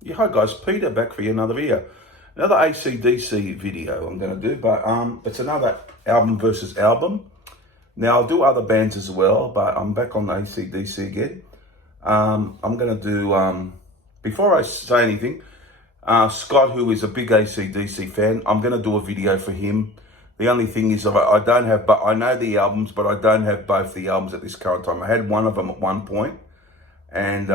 Yeah, hi guys, Peter back for another video. Another AC/DC video I'm going to do, but it's another album versus album. Now, I'll do other bands as well, but I'm back on AC/DC again. I'm going to do, before I say anything, Scott, who is a big AC/DC fan, I'm going to do a video for him. The only thing is I don't have, but I know the albums, but I don't have both the albums at this current time. I had one of them at one point, and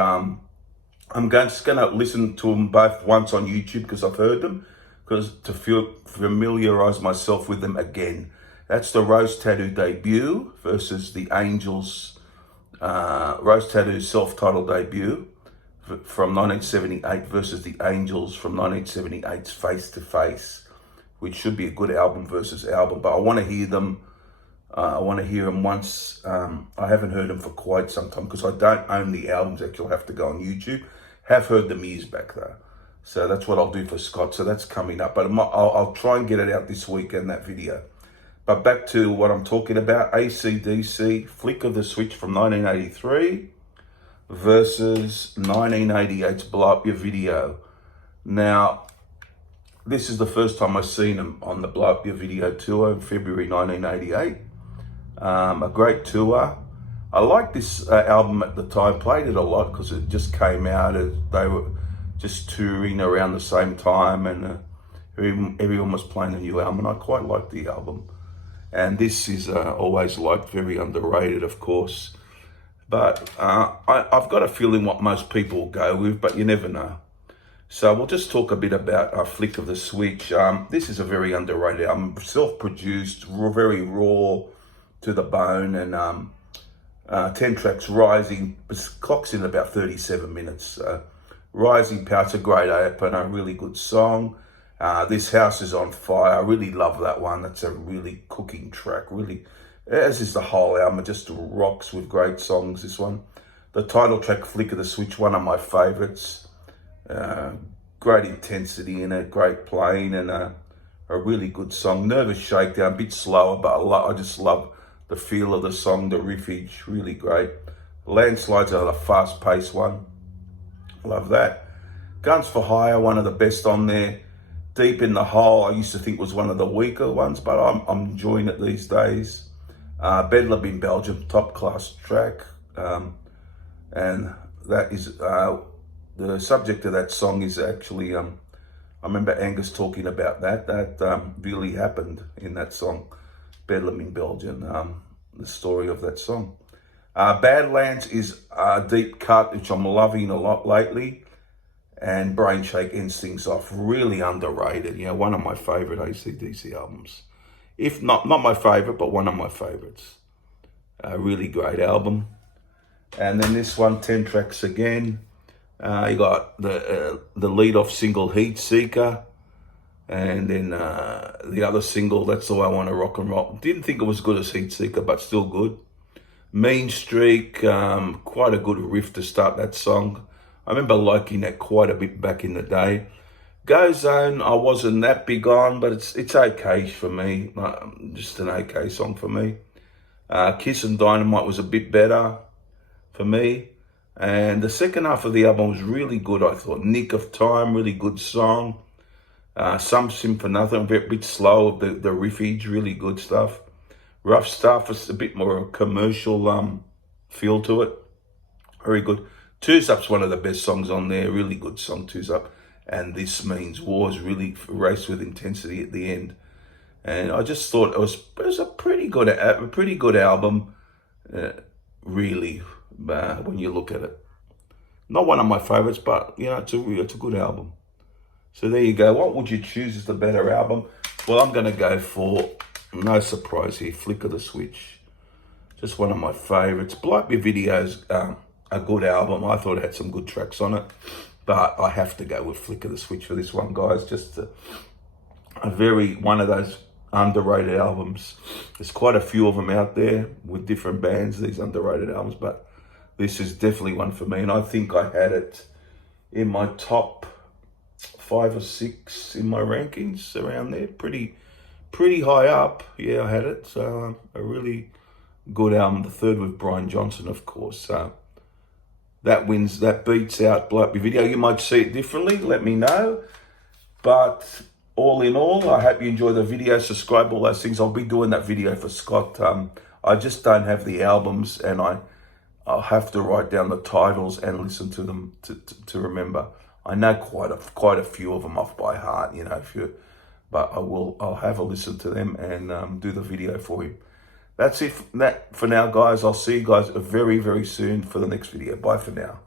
just going to listen to them both once on YouTube because I've heard them, because to familiarize myself with them again. That's the Rose Tattoo debut versus the Angels, Rose Tattoo's self-titled debut from 1978 versus the Angels from 1978's Face to Face, which should be a good album versus album. But I want to hear them. I want to hear them once. I haven't heard them for quite some time because I don't own the albums. Actually, I have to go on YouTube. Have heard them years back though. So that's what I'll do for Scott. So that's coming up. But I'll try and get it out this weekend, that video. But back to what I'm talking about. AC/DC, Flick of the Switch from 1983 versus 1988's Blow Up Your Video. Now, this is the first time I've seen them on the Blow Up Your Video tour in February 1988. A great tour. I liked this album at the time, played it a lot because it just came out as they were just touring around the same time, and everyone was playing a new album, and I quite liked the album. And this is always liked, very underrated, of course. But I've got a feeling what most people will go with, but you never know. So we'll just talk a bit about Flick of the Switch. This is a very underrated album, self-produced, very raw to the bone, and 10 tracks. Rising, clocks in about 37 minutes. Rising Power's a great opener, a really good song. This House is on Fire. I really love that one. That's a really cooking track. Really, as is the whole album. It just rocks with great songs, this one. The title track, Flick of the Switch, one of my favorites. Great intensity in it, great playing, and a really good song. Nervous Shakedown, a bit slower, but I just love the feel of the song, the riffage, really great. Landslides are a fast-paced one. Love that. Guns for Hire, one of the best on there. Deep in the Hole, I used to think was one of the weaker ones, but I'm enjoying it these days. Bedlam in Belgium, top class track. And that is, the subject of that song is actually, I remember Angus talking about that really happened in that song, Bedlam in Belgium, the story of that song. Badlands is a deep cut, which I'm loving a lot lately. And Brain Shake ends things off. Really underrated. You know, one of my favorite AC/DC albums. If not my favorite, but one of my favorites. A really great album. And then this one, 10 tracks again. You got the lead-off single, Heat Seeker. And then the other single, That's the Way I Want to Rock and Roll. Didn't think it was good as Heat Seeker, but still good. Mean Streak, quite a good riff to start that song. I remember liking that quite a bit back in the day. Go Zone, I wasn't that big on, but it's okay for me. Just an okay song for me. Kiss and Dynamite was a bit better for me. And the second half of the album was really good, I thought. Nick of Time, really good song. Some Sim for Nothing, a bit slow, the riffage, really good stuff. Rough Stuff is a bit more commercial feel to it. Very good. Two's Up's one of the best songs on there. Really good song, Two's Up. And This Means War is really raced with intensity at the end. And I just thought it was a pretty good album, really, when you look at it. Not one of my favorites, but you know, it's a good album. So there you go. What would you choose as the better album? Well, I'm going to go for, no surprise here, Flick of the Switch. Just one of my favorites. Blow Up Your Video's a good album. I thought it had some good tracks on it, but I have to go with Flick of the Switch for this one, guys. Just one of those underrated albums. There's quite a few of them out there with different bands, these underrated albums, but this is definitely one for me, and I think I had it in my top 5 or 6 in my rankings, around there, pretty high up. Yeah, I had it. So a really good album. The third with Brian Johnson, of course. that wins, that beats out Blow Up Your Video. You might see it differently, let me know. But all in all, I hope you enjoy the video, subscribe, all those things. I'll be doing that video for Scott. I just don't have the albums, and I'll have to write down the titles and listen to them to remember. I know quite a few of them off by heart, you know, but I'll have a listen to them and do the video for him. That's it for now, guys. I'll see you guys very, very soon for the next video. Bye for now.